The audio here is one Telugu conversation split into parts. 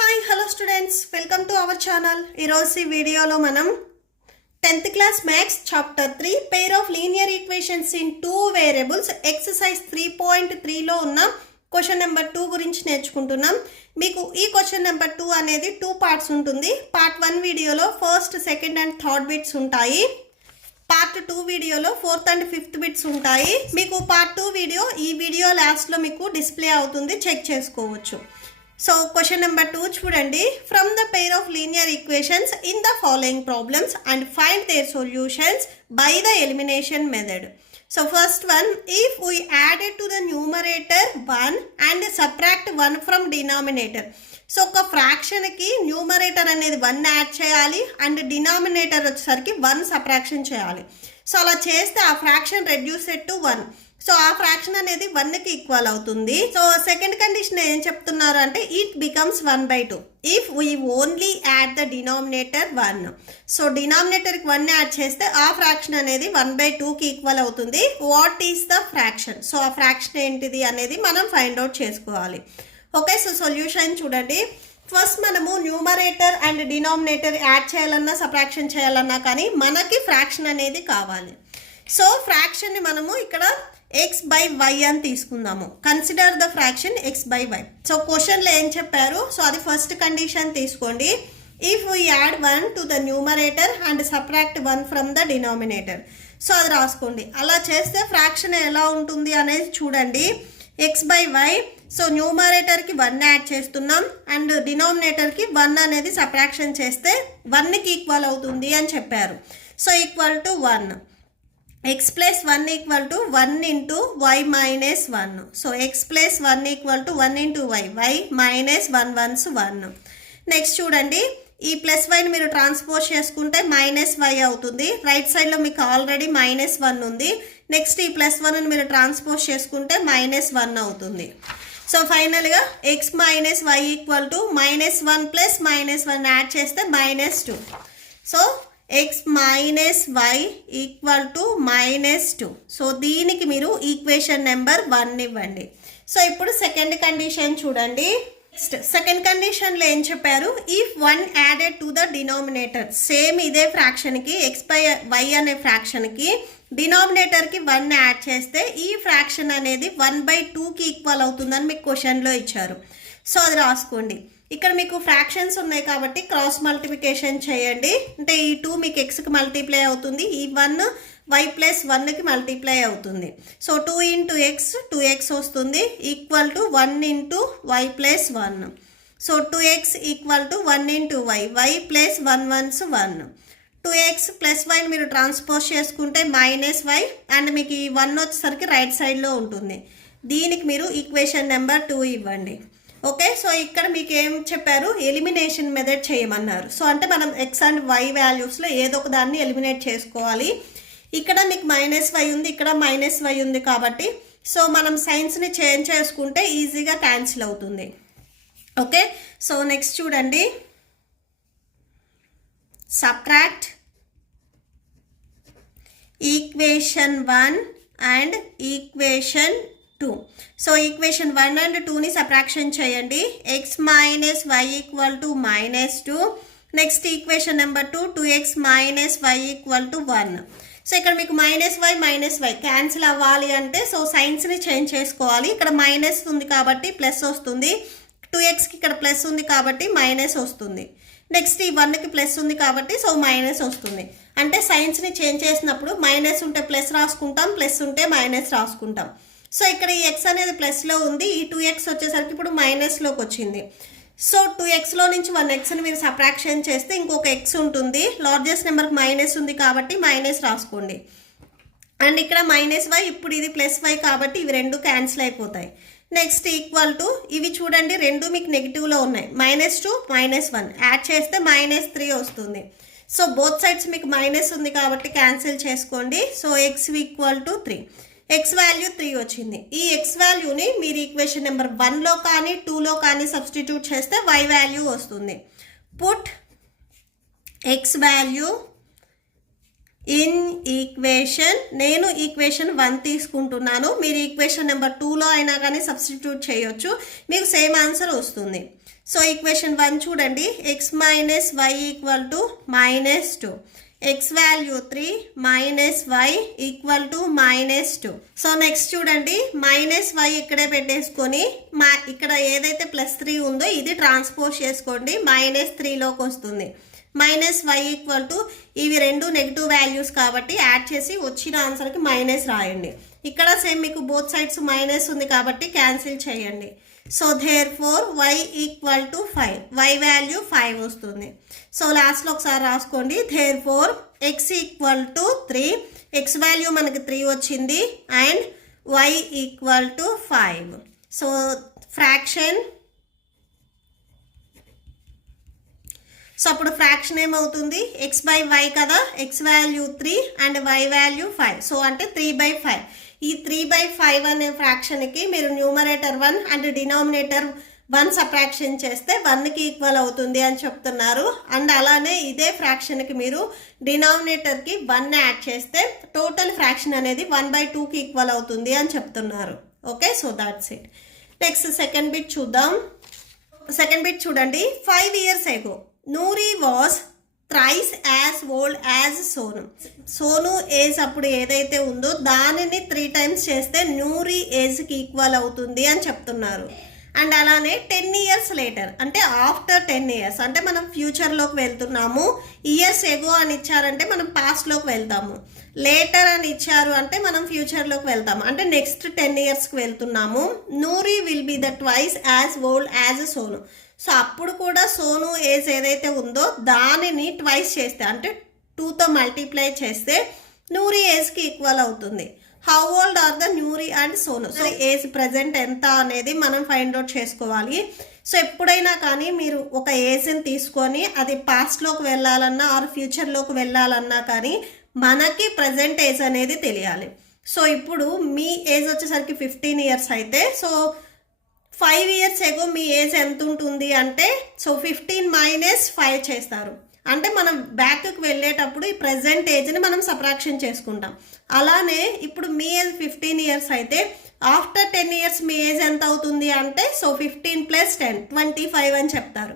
Hi hello students, welcome to our channel. ఈరోజు ఈ వీడియోలో మనం 10th class maths chapter 3 pair of linear equations in 2 variables exercise 3.3లో ఉన్న క్వశ్చన్ నెంబర్ 2 గురించి నేర్చుకుంటున్నాం. మీకు ఈ క్వశ్చన్ నెంబర్ 2 అనేది 2 పార్ట్స్ ఉంటుంది. పార్ట్ 1 వీడియోలో first, second and third bits ఉంటాయి. పార్ట్ 2 వీడియోలో 4th అండ్ 5th బిట్స్ ఉంటాయి. మీకు పార్ట్ 2 వీడియో ఈ వీడియో లాస్ట్లో మీకు డిస్ప్లే అవుతుంది, చెక్ చేసుకోవచ్చు. సో క్వశ్చన్ నెంబర్ 2 చూడండి. From the pair of linear equations in the following problems and find their solutions by the elimination method. So first one, if we added to the numerator 1 and subtract 1 from denominator. So ఒక ఫ్రాక్షన్కి న్యూమరేటర్ అనేది 1 యాడ్ చేయాలి అండ్ డినామినేటర్ వచ్చేసరికి 1 సబ్ట్రాక్షన్ చేయాలి. సో అలా చేస్తే ఆ ఫ్రాక్షన్ రెడ్యూసెడ్ టు 1. సో ఆ ఫ్రాక్షన్ అనేది 1కి ఈక్వల్ అవుతుంది. సో సెకండ్ కండిషన్ ఏం చెప్తున్నారు అంటే it becomes 1/2 if we only add the denominator 1. So డినామినేటర్కి 1 యాడ్ చేస్తే ఆ ఫ్రాక్షన్ అనేది 1/2కి ఈక్వల్ అవుతుంది. What is the fraction? So ఆ ఫ్రాక్షన్ ఏంటిది అనేది మనం ఫైండ్ అవుట్ చేసుకోవాలి. ఓకే, సో సొల్యూషన్ చూడండి. ఫస్ట్ మనము న్యూమరేటర్ అండ్ డినామినేటర్ యాడ్ చేయాలన్నా సబ్ట్రాక్షన్ చేయాలన్నా కానీ మనకి ఫ్రాక్షన్ అనేది కావాలి. సో ఫ్రాక్షన్ని మనము ఇక్కడ x/y అని తీసుకుందాము. Consider the fraction x/y. So క్వశ్చన్లో ఏం చెప్పారు? సో అది ఫస్ట్ కండిషన్ తీసుకోండి. If we add 1 to the numerator and subtract 1 from the denominator. So అది రాసుకోండి. అలా చేస్తే ఫ్రాక్షన్ ఎలా ఉంటుంది అనేది చూడండి. x/y. సో న్యూమరేటర్కి 1 యాడ్ చేస్తున్నాం అండ్ డినామినేటర్కి 1 అనేది సబ్ట్రాక్షన్ చేస్తే 1కి ఈక్వల్ అవుతుంది అని చెప్పారు. So equal to 1. x plus 1 equal to 1 into y minus 1. So x plus 1 equal to 1 into y. y minus 1 ones 1. Next చూడండి, ఈ ప్లస్ వైని మీరు ట్రాన్స్పోజ్ చేసుకుంటే మైనస్ వై అవుతుంది. రైట్ సైడ్లో మీకు ఆల్రెడీ -1 ఉంది. నెక్స్ట్ ఈ +1ని మీరు ట్రాన్స్పోజ్ చేసుకుంటే -1 అవుతుంది. సో ఫైనల్గా x minus y equal to -1 plus -1 add చేస్తే -2. So x minus y equal to -2. So దీనికి మీరు ఈక్వేషన్ నెంబర్ 1 ఇవ్వండి. సో ఇప్పుడు సెకండ్ కండిషన్ చూడండి. సెకండ్ కండిషన్లో ఏం చెప్పారు? If 1 added to the denominator. Same ఇదే ఫ్రాక్షన్కి x/y అనే ఫ్రాక్షన్కి డినామినేటర్కి 1 యాడ్ చేస్తే ఈ ఫ్రాక్షన్ అనేది 1/2కి ఈక్వల్ అవుతుందని మీకు క్వశ్చన్లో ఇచ్చారు. సో అది రాసుకోండి. ఇక్కడ మీకు ఫ్రాక్షన్స్ ఉన్నాయి కాబట్టి క్రాస్ మల్టిప్లికేషన్ చేయండి. అంటే ఈ 2 మీకు ఎక్స్కి మల్టిప్లై అవుతుంది, ఈ 1 y ప్లస్ 1కి మల్టిప్లై అవుతుంది. సో 2 ఇంటూ ఎక్స్ 2x వస్తుంది equal to 1 into y plus 1. So 2x equal to 1 into y. y plus 1 ones 1. 2x plus వైని మీరు ట్రాన్స్పోజ్ చేసుకుంటే -y అండ్ మీకు ఈ 1 వచ్చేసరికి రైట్ సైడ్లో ఉంటుంది. దీనికి మీరు ఈక్వేషన్ నెంబర్ 2 ఇవ్వండి. ఓకే, సో ఇక్కడ మీకు ఏం చెప్పారు? ఎలిమినేషన్ మెథడ్ చేయమన్నారు. సో అంటే మనం x అండ్ y వాల్యూస్లో ఏదో ఒక దాన్ని ఎలిమినేట్ చేసుకోవాలి. ఇక్కడ మీకు -y ఉంది, ఇక్కడ -y ఉంది కాబట్టి సో మనం సైన్స్ని చేంజ్ చేసుకుంటే ఈజీగా క్యాన్సిల్ అవుతుంది. ఓకే, సో నెక్స్ట్ చూడండి. Subtract equation 1 and equation 2. So equation 1 and 2ని సబ్ట్రాక్షన్ చేయండి. x minus y equal to -2. Next equation number 2 2x minus y equal to 1. So ఇక్కడ మీకు -y క్యాన్సిల్ అవ్వాలి అంటే సో సైన్స్ని చేంజ్ చేసుకోవాలి. ఇక్కడ మైనస్ ఉంది కాబట్టి ప్లస్ వస్తుంది, 2xకి ఇక్కడ ప్లస్ ఉంది కాబట్టి మైనస్ వస్తుంది. నెక్స్ట్ ఈ 1కి ప్లస్ ఉంది కాబట్టి సో మైనస్ వస్తుంది. అంటే సైన్స్ని చేంజ్ చేసినప్పుడు మైనస్ ఉంటే ప్లస్ రాసుకుంటాం, ప్లస్ ఉంటే మైనస్ రాసుకుంటాం. సో ఇక్కడ ఈ x అనేది ప్లస్లో ఉంది, ఈ 2x వచ్చేసరికి ఇప్పుడు మైనస్లోకి వచ్చింది. సో 2xలో నుంచి 1xని మీరు సబ్ట్రాక్షన్ చేస్తే ఇంకొక x ఉంటుంది. లార్జెస్ట్ నెంబర్కి మైనస్ ఉంది కాబట్టి మైనస్ రాసుకోండి. అండ్ ఇక్కడ -y, ఇప్పుడు ఇది +y కాబట్టి ఇవి రెండు క్యాన్సిల్ అయిపోతాయి. నెక్స్ట్ ఈక్వల్ టు ఇవి చూడండి, రెండు మీకు నెగిటివ్లో ఉన్నాయి. -2 -1 యాడ్ చేస్తే -3 వస్తుంది. సో బోత్ సైడ్స్ మీకు మైనస్ ఉంది కాబట్టి క్యాన్సిల్ చేసుకోండి. So x equal to 3. x value 3 వచ్చింది. ఈ x వాల్యూని మీరు ఈక్వేషన్ నెంబర్ 1లో కానీ 2లో కానీ సబ్స్టిట్యూట్ చేస్తే y వాల్యూ వస్తుంది. Put x value in equation. నేను ఈక్వేషన్ 1 తీసుకుంటున్నాను, మీరు ఈక్వేషన్ నెంబర్ 2లో అయినా కానీ సబ్స్టిట్యూట్ చేయొచ్చు, మీకు సేమ్ ఆన్సర్ వస్తుంది. సో ఈక్వేషన్ 1 చూడండి, x minus y equal to -2, x value 3 minus y equal to -2. So next చూడండి, మైనస్ వై ఇక్కడే పెట్టేసుకొని ఇక్కడ ఏదైతే +3 ఉందో ఇది ట్రాన్స్పోజ్ చేసుకోండి, -3లోకి వస్తుంది. మైనస్ వై ఈక్వల్ టు ఇవి రెండు నెగిటివ్ వాల్యూస్ కాబట్టి యాడ్ చేసి వచ్చిన ఆన్సర్కి మైనస్ రాయండి. ఇక్కడ సేమ్ మీకు బోత్ సైడ్స్ మైనస్ ఉంది కాబట్టి క్యాన్సిల్ చేయండి. So therefore y equal to 5, y value 5 వస్తుంది. సో లాస్ట్లో ఒకసారి రాసుకోండి, therefore x equal to 3, x value మనకి 3 వచ్చింది and y equal to 5. So fraction, so అప్పుడు ఫ్రాక్షన్ ఏమవుతుంది, ఎక్స్ బై వై కదా, x value 3 and y value 5. So అంటే 3/5. ఈ 3/5 అనే ఫ్రాక్షన్కి మీరు న్యూమరేటర్ 1 అండ్ డినామినేటర్ 1 సబ్ట్రాక్షన్ చేస్తే 1కి ఈక్వల్ అవుతుంది అని చెప్తున్నారు. అండ్ అలానే ఇదే ఫ్రాక్షన్కి మీరు డినామినేటర్కి 1 యాడ్ చేస్తే టోటల్ ఫ్రాక్షన్ అనేది 1/2కి ఈక్వల్ అవుతుంది అని చెప్తున్నారు. Okay, so that's it. Next second bit చూద్దాం. సెకండ్ బిట్ చూడండి, 5 years ago Noori was thrice as old as Sonu. Sonu age అప్పుడు ఏదైతే ఉందో దానిని 3 times చేస్తే నూరి ఏజ్కి ఈక్వల్ అవుతుంది అని చెప్తున్నారు. అండ్ అలానే 10 years లేటర్ అంటే ఆఫ్టర్ 10 years అంటే మనం ఫ్యూచర్లోకి వెళ్తున్నాము. ఇయర్స్ ఎగో అని ఇచ్చారంటే మనం పాస్ట్లోకి వెళ్తాము, లేటర్ అని ఇచ్చారు అంటే మనం ఫ్యూచర్లోకి వెళ్తాము, అంటే నెక్స్ట్ 10 yearsకి వెళ్తున్నాము. Nuri will be the twice as old as Sonu. So అప్పుడు కూడా సోను ఏజ్ ఏదైతే ఉందో దానిని ట్వైస్ చేస్తే అంటే 2తో మల్టిప్లై చేస్తే నూరి ఏజ్కి ఈక్వల్ అవుతుంది. How old are the Nuri and Sonu. So age present ఎంత అనేది మనం ఫైండ్ అవుట్ చేసుకోవాలి. సో ఎప్పుడైనా కానీ మీరు ఒక ఏజ్ని తీసుకొని అది పాస్ట్లోకి వెళ్ళాలన్నా ఆర్ ఫ్యూచర్లోకి వెళ్ళాలన్నా కానీ మనకి ప్రజెంట్ ఏజ్ అనేది తెలియాలి. సో ఇప్పుడు మీ ఏజ్ వచ్చేసరికి 15 years అయితే సో 5 years ఎగో మీ ఏజ్ ఎంత ఉంటుంది అంటే సో 15 - 5 చేస్తారు. అంటే మనం బ్యాక్కి వెళ్ళేటప్పుడు ఈ ప్రజెంట్ ఏజ్ని మనం సబ్ట్రాక్షన్ చేసుకుంటాం. అలానే ఇప్పుడు మీ ఏజ్ 15 years అయితే ఆఫ్టర్ 10 years మీ ఏజ్ ఎంత అవుతుంది అంటే సో 15 + 10 25 అని చెప్తారు.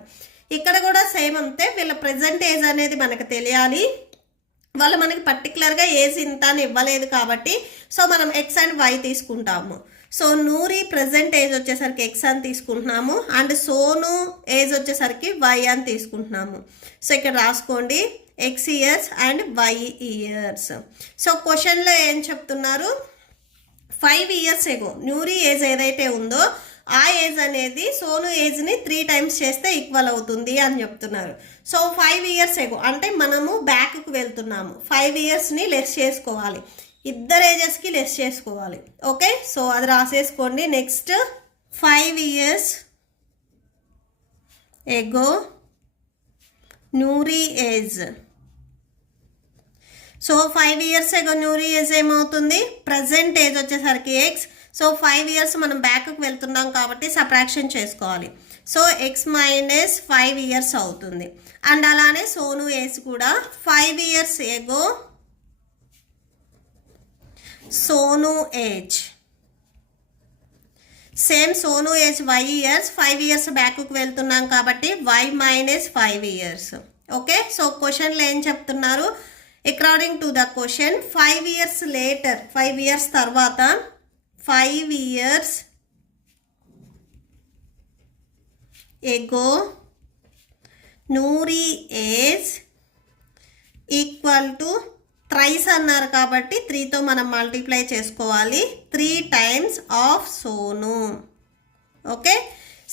ఇక్కడ కూడా సేమ్ అంతే, వీళ్ళ ప్రజెంట్ ఏజ్ అనేది మనకు తెలియాలి. వాళ్ళు మనకి పర్టికులర్గా ఏజ్ ఇంత అని ఇవ్వలేదు కాబట్టి సో మనం ఎక్స్ అండ్ వై తీసుకుంటాము. సో నూరి ప్రజెంట్ ఏజ్ వచ్చేసరికి ఎక్స్ అని తీసుకుంటున్నాము అండ్ సోను ఏజ్ వచ్చేసరికి వై అని తీసుకుంటున్నాము. సో ఇక్కడ రాసుకోండి x years and y years. So క్వశ్చన్లో ఏం చెప్తున్నారు, 5 years ఎగో న్యూరి ఏజ్ ఏదైతే ఉందో ఆ ఏజ్ అనేది సోను ఏజ్ని 3 times చేస్తే ఈక్వల్ అవుతుంది అని చెప్తున్నారు. సో 5 years ఎగో అంటే మనము బ్యాక్కి వెళ్తున్నాము, 5 yearsని లెస్ చేసుకోవాలి, ఇద్దరు ఏజెస్కి లెస్ చేసుకోవాలి. ఓకే, సో అది రాసేసుకోండి. నెక్స్ట్ 5 years ఎగో నూరి ఏజ్. సో 5 years ఎగో నూరి ఏజ్ ఏమవుతుంది, ప్రజెంట్ ఏజ్ వచ్చేసరికి ఎక్స్. సో 5 years మనం బ్యాక్కి వెళ్తున్నాం కాబట్టి సబ్ట్రాక్షన్ చేసుకోవాలి. సో ఎక్స్ - 5 years అవుతుంది. అండ్ అలానే సోను ఏజ్ కూడా 5 years ago Sonu age. Same Sonu age y years, 5 years బ్యాక్కి వెళ్తున్నాం కాబట్టి వై - 5 years. ఓకే, సో క్వశ్చన్లో ఏం చెప్తున్నారు, according to the question 5 years later 5 years తర్వాత 5 years ago Noori age equal to thrice అన్నారు కాబట్టి 3తో మనం మల్టిప్లై చేసుకోవాలి, 3 times of Sonu. Okay,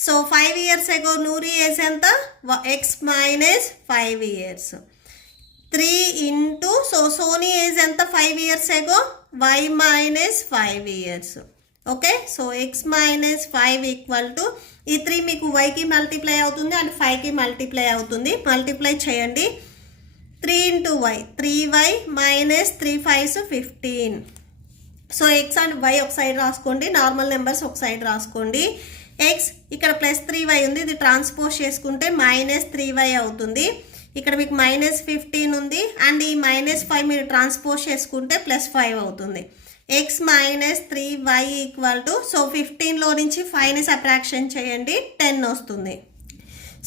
so 5 years ago Noori age ఎంత, x - 5 years, 3 into so Soni age ఎంత 5 years ago y - 5 years. Okay, so x - 5 equal to ఈ 3 మీకు వైకి మల్టిప్లై అవుతుంది అండ్ 5కి మల్టిప్లై అవుతుంది. మల్టిప్లై చేయండి, 3 into y 3y - 3 5s 15. So x and y ఒక సైడ్ రాసుకోండి, నార్మల్ నెంబర్స్ ఒక సైడ్ రాసుకోండి. ఎక్స్ ఇక్కడ +3y ఉంది, ఇది ట్రాన్స్పోజ్ చేసుకుంటే -3y అవుతుంది. ఇక్కడ మీకు -15 ఉంది అండ్ ఈ -5 మీరు ట్రాన్స్పోజ్ చేసుకుంటే +5 అవుతుంది. X - 3y equal to so 15లో నుంచి 5ని సబ్ట్రాక్షన్ చేయండి, 10 వస్తుంది.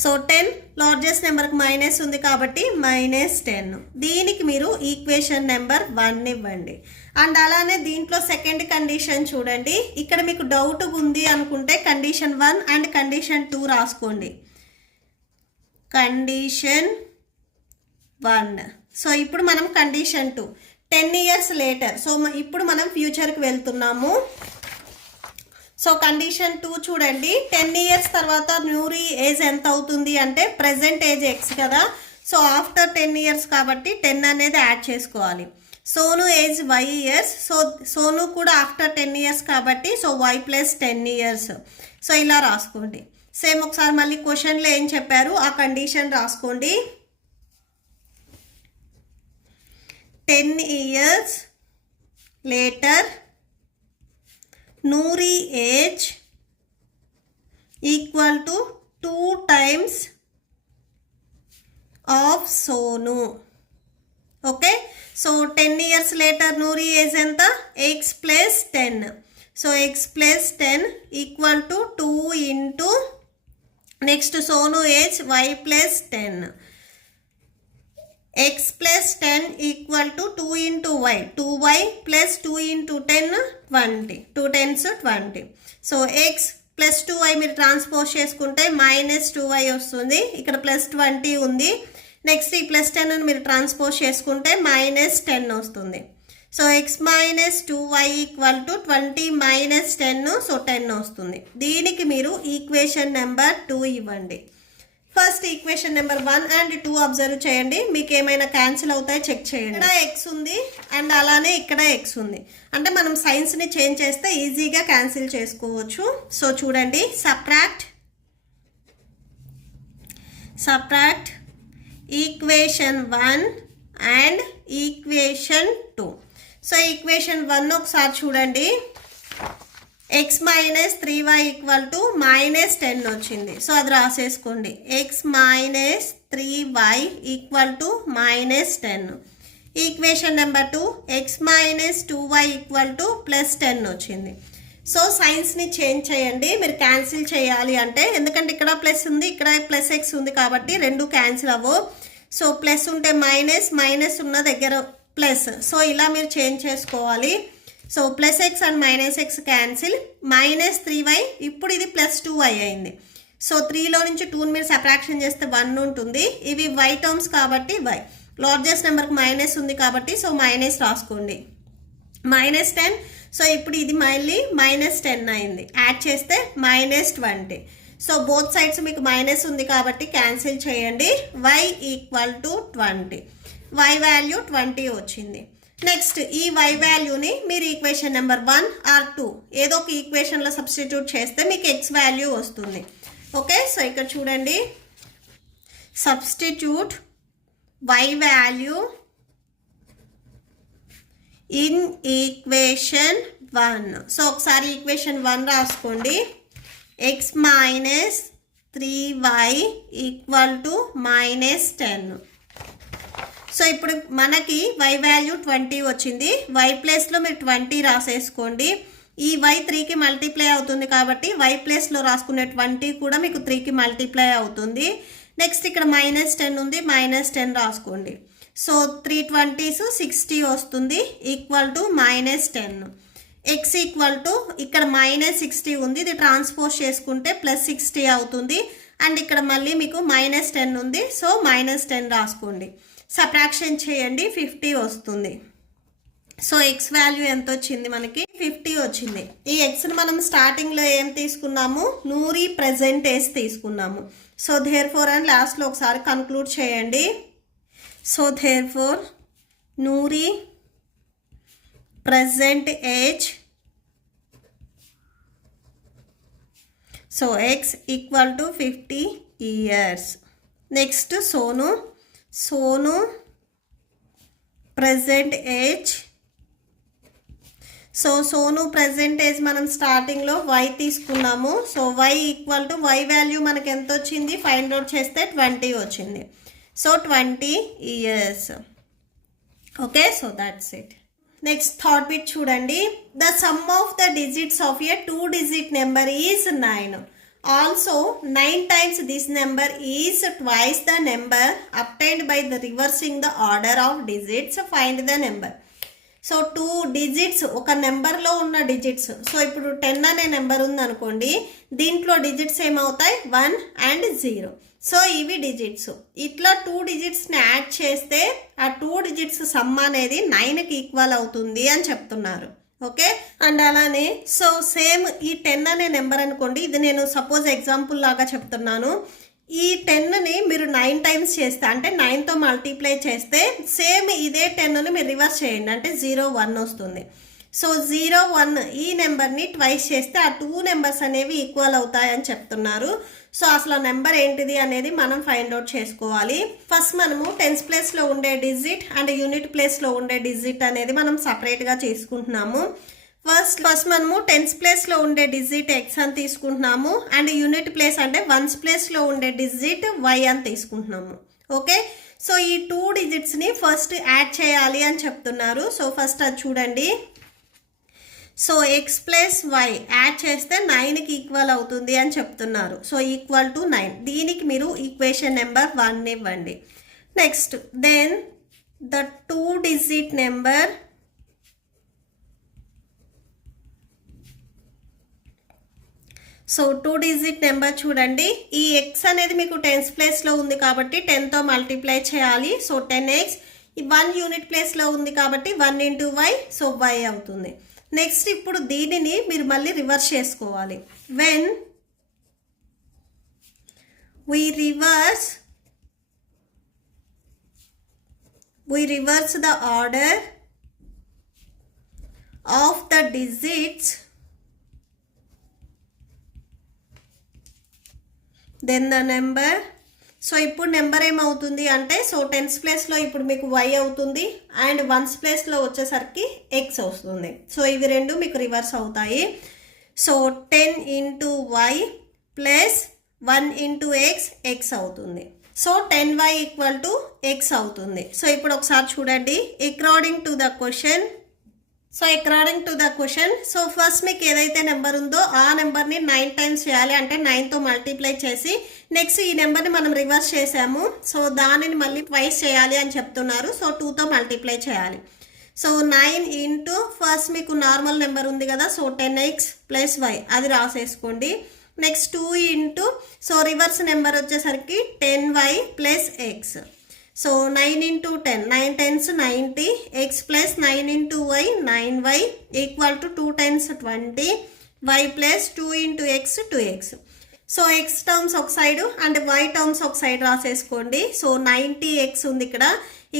సో 10 లార్జెస్ట్ నెంబర్కి మైనస్ ఉంది కాబట్టి -10. దీనికి మీరు ఈక్వేషన్ నెంబర్ 1 ఇవ్వండి. అండ్ అలానే దీంట్లో సెకండ్ కండిషన్ చూడండి. ఇక్కడ మీకు డౌట్ ఉంది అనుకుంటే కండిషన్ 1 అండ్ కండిషన్ 2 రాసుకోండి. కండిషన్ 1. సో ఇప్పుడు మనం కండిషన్ 2 10 years లేటర్. సో ఇప్పుడు మనం ఫ్యూచర్కి వెళ్తున్నాము. సో కండిషన్ 2 చూడండి. 10 years తర్వాత నూరి ఏజ్ ఎంత అవుతుంది అంటే ప్రెసెంట్ ఏజ్ x కదా. సో ఆఫ్టర్ 10 years కాబట్టి 10 అనేది యాడ్ చేసుకోవాలి. Sonu age y years. So Sonu కూడా ఆఫ్టర్ 10 years కాబట్టి so y plus 10 years. So ఇలా రాసుకోండి. సేమ్ ఒకసారి మళ్ళీ క్వశ్చన్లో ఏం చెప్పారు ఆ కండిషన్ రాసుకోండి. 10 years later Noori age equal to 2 times of Sonu. Okay. So 10 years later Noori age ఎంత x plus 10. So x plus 10 equal to 2 into next Sonu age y plus 10. x plus 10 equal to 2 into y. 2y plus 2 into 10 20. 2 10s 20. So x plus 2y మీరు ట్రాన్స్పోజ్ చేసుకుంటే -2y వస్తుంది. ఇక్కడ ప్లస్ 20 ఉంది. నెక్స్ట్ ఈ ప్లస్ 10 మీరు ట్రాన్స్పోజ్ చేసుకుంటే -10 వస్తుంది. So x minus 2y equal to 20 minus 10. So 10 వస్తుంది. దీనికి మీరు ఈక్వేషన్ నెంబర్ 2 ఇవ్వండి. First equation number 1 and 2 observe చేయండి. మీకు ఏమైనా క్యాన్సిల్ అవుతాయి చెక్ చేయండి. ఇక్కడ x ఉంది అండ్ అలానే ఇక్కడ x ఉంది. అంటే మనం సైన్స్ని చేంజ్ చేస్తే ఈజీగా క్యాన్సిల్ చేసుకోవచ్చు. సో చూడండి. Subtract equation 1 and equation 2. So equation 1 ఒకసారి చూడండి. x minus 3y equal to -10 వచ్చింది. సో అది రాసేసుకోండి. x minus 3y equal to -10. Equation number 2 x minus 2y equal to +10 వచ్చింది. సో సైన్స్ని చేంజ్ చేయండి మీరు క్యాన్సిల్ చేయాలి అంటే. ఎందుకంటే ఇక్కడ ప్లస్ ఉంది ఇక్కడ ప్లస్ x ఉంది కాబట్టి రెండు క్యాన్సిల్ అవ్వవు. సో ప్లస్ ఉంటే మైనస్ ఉన్న దగ్గర ప్లస్. సో ఇలా మీరు చేంజ్ చేసుకోవాలి. So plus x and -x cancel. -3y ఇప్పుడు ఇది +2y అయింది. సో 3లో నుంచి 2 మీరు సబ్ట్రాక్షన్ చేస్తే 1 ఉంటుంది. ఇవి y టర్మ్స్ కాబట్టి y. లార్జెస్ట్ నెంబర్కి మైనస్ ఉంది కాబట్టి సో మైనస్ రాసుకోండి. -10. సో ఇప్పుడు ఇది మళ్ళీ -10 అయింది. యాడ్ చేస్తే -20. సో బోత్ సైడ్స్ మీకు మైనస్ ఉంది కాబట్టి క్యాన్సిల్ చేయండి. y equal to 20. y value 20 వచ్చింది. నెక్స్ట్ ఈ y వాల్యూని మీరు ఈక్వేషన్ నెంబర్ 1 ఆర్ 2 ఏదో ఒక ఈక్వేషన్లో సబ్స్టిట్యూట్ చేస్తే మీకు x వాల్యూ వస్తుంది. ఓకే. సో ఇక్కడ చూడండి. Substitute y value in equation 1. So ఒకసారి ఈక్వేషన్ 1 రాసుకోండి. x minus 3y equal to -10. So ఇప్పుడు మనకి y వాల్యూ 20 వచ్చింది. y ప్లేస్లో మీరు 20 రాసేసుకోండి. ఈ y 3కి మల్టిప్లై అవుతుంది కాబట్టి y ప్లేస్లో రాసుకునే 20 కూడా మీకు 3కి మల్టిప్లై అవుతుంది. నెక్స్ట్ ఇక్కడ -10 ఉంది -10 రాసుకోండి. సో 3 20s 60 వస్తుంది equal to -10. x equal to ఇక్కడ -60 ఉంది. ఇది ట్రాన్స్పోజ్ చేసుకుంటే +60 అవుతుంది. అండ్ ఇక్కడ మళ్ళీ మీకు -10 ఉంది. సో -10 రాసుకోండి. సబ్ట్రాక్షన్ చేయండి 50 వస్తుంది. సో x వాల్యూ ఎంత వచ్చింది మనకి 50 వచ్చింది. ఈ xని మనం స్టార్టింగ్లో ఏం తీసుకున్నాము నూరి ప్రెజెంట్ ఏజ్ తీసుకున్నాము. సో దేర్ఫోర్ అని లాస్ట్లో ఒకసారి కన్క్లూడ్ చేయండి. So therefore Nuri present age so x equal to 50 years. Next Sonu present age. So Sonu present age మనం స్టార్టింగ్లో y తీసుకున్నాము. So y equal to y value మనకి ఎంత వచ్చింది ఫైండ్ అవుట్ చేస్తే 20 వచ్చింది. So 20 years. Okay. So that's it. Next third bit చూడండి. The sum of the digits of A 2-digit number is 9. Also 9 times this number is twice the number obtained by the reversing the order of digits. Find the number. So 2 digits ఒక నెంబర్లో ఉన్న డిజిట్స్. సో ఇప్పుడు 10 అనే నెంబర్ ఉందనుకోండి, దీంట్లో డిజిట్స్ ఏమవుతాయి 1 అండ్ 0. సో ఇవి డిజిట్స్. ఇట్లా 2 డిజిట్స్ని యాడ్ చేస్తే ఆ 2 డిజిట్స్ సమ్ అనేది 9కి ఈక్వల్ అవుతుంది అని చెప్తున్నారు. ఓకే, అండ్ అలానే సో సేమ్ ఈ 10 అనే నెంబర్ అనుకోండి, ఇది నేను సపోజ్ ఎగ్జాంపుల్ లాగా చెప్తున్నాను. ఈ 10ని మీరు 9 టైమ్స్ చేస్తే అంటే 9తో మల్టిప్లై చేస్తే సేమ్ ఇదే 10ని మీరు రివర్స్ చేయండి అంటే 0 1 వస్తుంది. సో 0 1 ఈ నెంబర్ని ట్వైస్ చేస్తే ఆ 2 నెంబర్స్ అనేవి ఈక్వల్ అవుతాయని చెప్తున్నారు. సో అసలు నెంబర్ ఏంటిది అనేది మనం ఫైండ్ అవుట్ చేసుకోవాలి. ఫస్ట్ మనము టెన్స్ ప్లేస్లో ఉండే డిజిట్ అండ్ యూనిట్ ప్లేస్లో ఉండే డిజిట్ అనేది మనం సపరేట్గా తీసుకుంటున్నాము. ఫస్ట్ మనము టెన్స్ ప్లేస్లో ఉండే డిజిట్ ఎక్స్ అని తీసుకుంటున్నాము అండ్ యూనిట్ ప్లేస్ అంటే వన్స్ ప్లేస్లో ఉండే డిజిట్ వై అని తీసుకుంటున్నాము. ఓకే, సో ఈ 2 డిజిట్స్ని ఫస్ట్ యాడ్ చేయాలి అని చెప్తున్నారు. సో ఫస్ట్ అది చూడండి. So x plus y add చేస్తే 9కి ఈక్వల్ అవుతుంది అని చెప్తున్నారు. So equal to 9. దీనికి మీరు ఈక్వేషన్ నెంబర్ 1 ఇవ్వండి. Next then the 2 digit number so 2 digit number చూడండి. ఈ ఎక్స్ అనేది మీకు టెన్స్ ప్లేస్లో ఉంది కాబట్టి 10తో మల్టిప్లై చేయాలి. So 10x. ఈ 1 యూనిట్ ప్లేస్లో ఉంది కాబట్టి 1 ఇంటూ వై, సో వై అవుతుంది. నెక్స్ట్ ఇప్పుడు దీనిని మీరు మళ్ళీ రివర్స్ చేసుకోవాలి. When we reverse the order of the digits, then the number. So ఇప్పుడు నెంబర్ ఏమవుతుంది అంటే సో టెన్స్ ప్లేస్లో ఇప్పుడు మీకు వై అవుతుంది అండ్ వన్స్ ప్లేస్లో వచ్చేసరికి ఎక్స్ వస్తుంది. సో ఇవి రెండు మీకు రివర్స్ అవుతాయి. So 10 into y plus 1 into x x అవుతుంది. So 10y equal to x అవుతుంది. సో ఇప్పుడు ఒకసారి చూడండి. According to the question so first మీకు ఏదైతే నెంబర్ ఉందో ఆ నెంబర్ని 9 టైమ్స్ చేయాలి అంటే 9తో మల్టిప్లై చేసి నెక్స్ట్ ఈ నెంబర్ని మనం రివర్స్ చేసాము. సో దానిని మళ్ళీ ట్వైస్ చేయాలి అని చెప్తున్నారు. సో 2తో మల్టిప్లై చేయాలి. సో 9 ఇంటూ ఫస్ట్ మీకు నార్మల్ నెంబర్ ఉంది కదా, సో 10x ప్లస్ వై అది రాసేసుకోండి. Next 2 into so reverse number వచ్చేసరికి 10y plus x. So 9 into 10 9 tens 90 x plus 9 into y 9y equal to 2 tens 20 y plus 2 into x 2x. So x terms ఒక సైడ్ అండ్ వై టర్మ్స్ ఒక సైడ్ రాసేసుకోండి. సో 90x ఉంది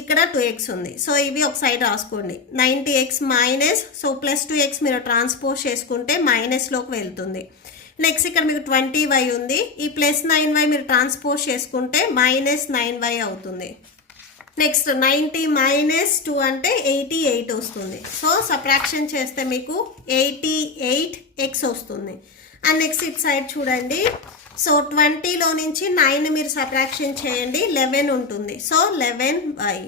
ఇక్కడ 2x ఉంది. సో ఇవి ఒక సైడ్ రాసుకోండి. 90x minus so plus 2x మీరు ట్రాన్స్పోజ్ చేసుకుంటే మైనస్లోకి వెళ్తుంది. నెక్స్ట్ ఇక్కడ మీకు 20y ఉంది. ఈ ప్లస్ 9y మీరు ట్రాన్స్పోజ్ చేసుకుంటే మైనస్ 9y అవుతుంది. నెక్స్ట్ 90 మైనస్ 2 అంటే 88 వస్తుంది. సో సబ్ట్రాక్షన్ చేస్తే మీకు 88x వస్తుంది. అండ్ నెక్స్ట్ ఇట్ సైడ్ చూడండి. సో 20లో నుంచి 9 మీరు సబ్ట్రాక్షన్ చేయండి 11 ఉంటుంది. సో 11y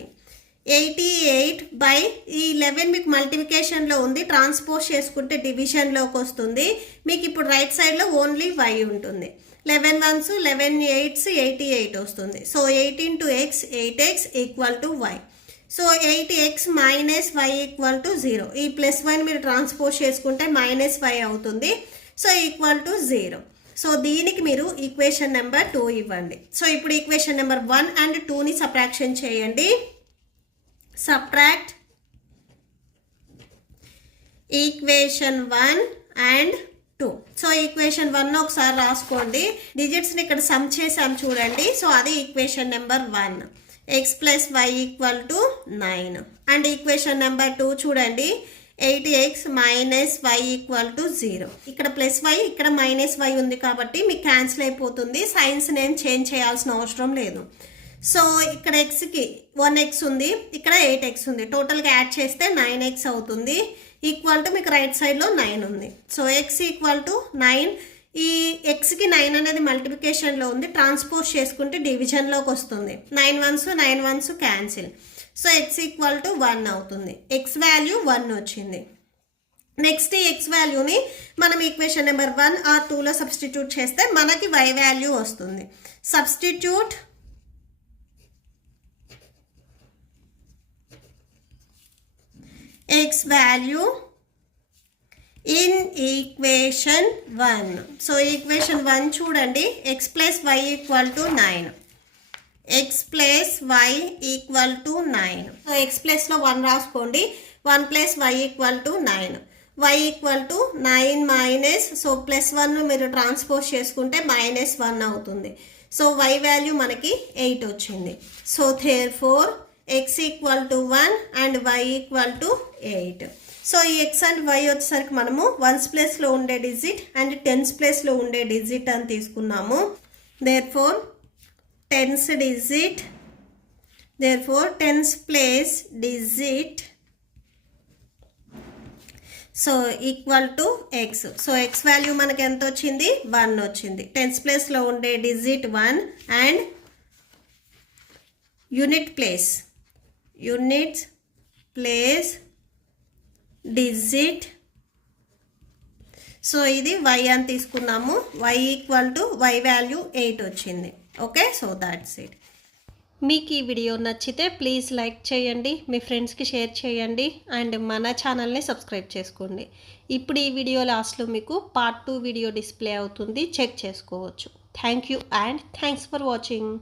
88 బై ఈ 11 మీకు మల్టిప్లికేషన్లో ఉంది, ట్రాన్స్పోజ్ చేసుకుంటే డివిజన్లోకి వస్తుంది. మీకు ఇప్పుడు రైట్ సైడ్లో ఓన్లీ y ఉంటుంది. 11 1s 11 8s 88 వస్తుంది. So 8 into X 8x equal to y. So 8x minus y equal to 0. ఈ ప్లస్ వైని మీరు ట్రాన్స్పోజ్ చేసుకుంటే మైనస్ y అవుతుంది. So equal to 0. సో దీనికి మీరు ఈక్వేషన్ నెంబర్ 2 ఇవ్వండి. సో ఇప్పుడు ఈక్వేషన్ నెంబర్ 1 అండ్ 2ని సబ్ట్రాక్షన్ చేయండి. Subtract equation 1 and 2. So equation 1 ఒకసారి రాసుకోండి. డిజిట్స్ని ఇక్కడ సమ్ చేసాం చూడండి. సో అది equation number 1 x plus y equal to 9. And equation number 2 చూడండి. 80x minus y equal to 0. ఇక్కడ ప్లస్ వై ఇక్కడ మైనస్ వై ఉంది కాబట్టి మీకు క్యాన్సిల్ అయిపోతుంది. సైన్స్ నేను చేంజ్ చేయాల్సిన అవసరం లేదు. సో ఇక్కడ ఎక్స్కి 1x ఉంది, ఇక్కడ 8x ఉంది. టోటల్గా యాడ్ చేస్తే 9x అవుతుంది. ఈక్వల్ టు మీకు రైట్ సైడ్లో 9 ఉంది. So x equal to 9. ఈ ఎక్స్కి 9 అనేది మల్టిప్లికేషన్లో ఉంది, ట్రాన్స్పోజ్ చేసుకుంటే డివిజన్లోకి వస్తుంది. 9 1s cancel. So x equal to 1 అవుతుంది. x వాల్యూ 1 వచ్చింది. నెక్స్ట్ ఈ ఎక్స్ వాల్యూని మనం ఈక్వేషన్ నెంబర్ 1 ఆర్ 2లో సబ్స్టిట్యూట్ చేస్తే మనకి వై వాల్యూ వస్తుంది. Substitute x value in equation 1. So equation 1 చూడండి, x plus y equal to 9. X plus y equal to 9. So x ప్లస్లో 1 రాసుకోండి. 1 plus y equal to 9. Y equal to 9 minus, so plus 1 మీరు ట్రాన్స్పోజ్ చేసుకుంటే -1 అవుతుంది. సో వై వాల్యూ మనకి 8 వచ్చింది. So therefore x equal to 1 and y equal to 8. So ఈ ఎక్స్ అండ్ వై వచ్చేసరికి మనము వన్స్ ప్లేస్లో ఉండే డిజిట్ అండ్ టెన్స్ ప్లేస్లో ఉండే డిజిట్ అని తీసుకున్నాము. therefore tense digit, therefore tens place digit so equal to X. So X value మనకి ఎంత వచ్చింది? 1 వచ్చింది. టెన్స్ ప్లేస్లో ఉండే digit 1 and unit place digit, so ఇది y అని తీసుకున్నాము. y equal to y value 8 వచ్చింది. Okay, so that's it. మీకు ఈ వీడియో నచ్చితే ప్లీజ్ లైక్ చేయండి, మీ ఫ్రెండ్స్కి షేర్ చేయండి అండ్ మన ఛానల్ని సబ్స్క్రైబ్ చేసుకోండి. ఇప్పుడు ఈ వీడియో లాస్ట్లో మీకు పార్ట్ 2 వీడియో డిస్ప్లే అవుతుంది, చెక్ చేసుకోవచ్చు. Thank you and thanks for watching.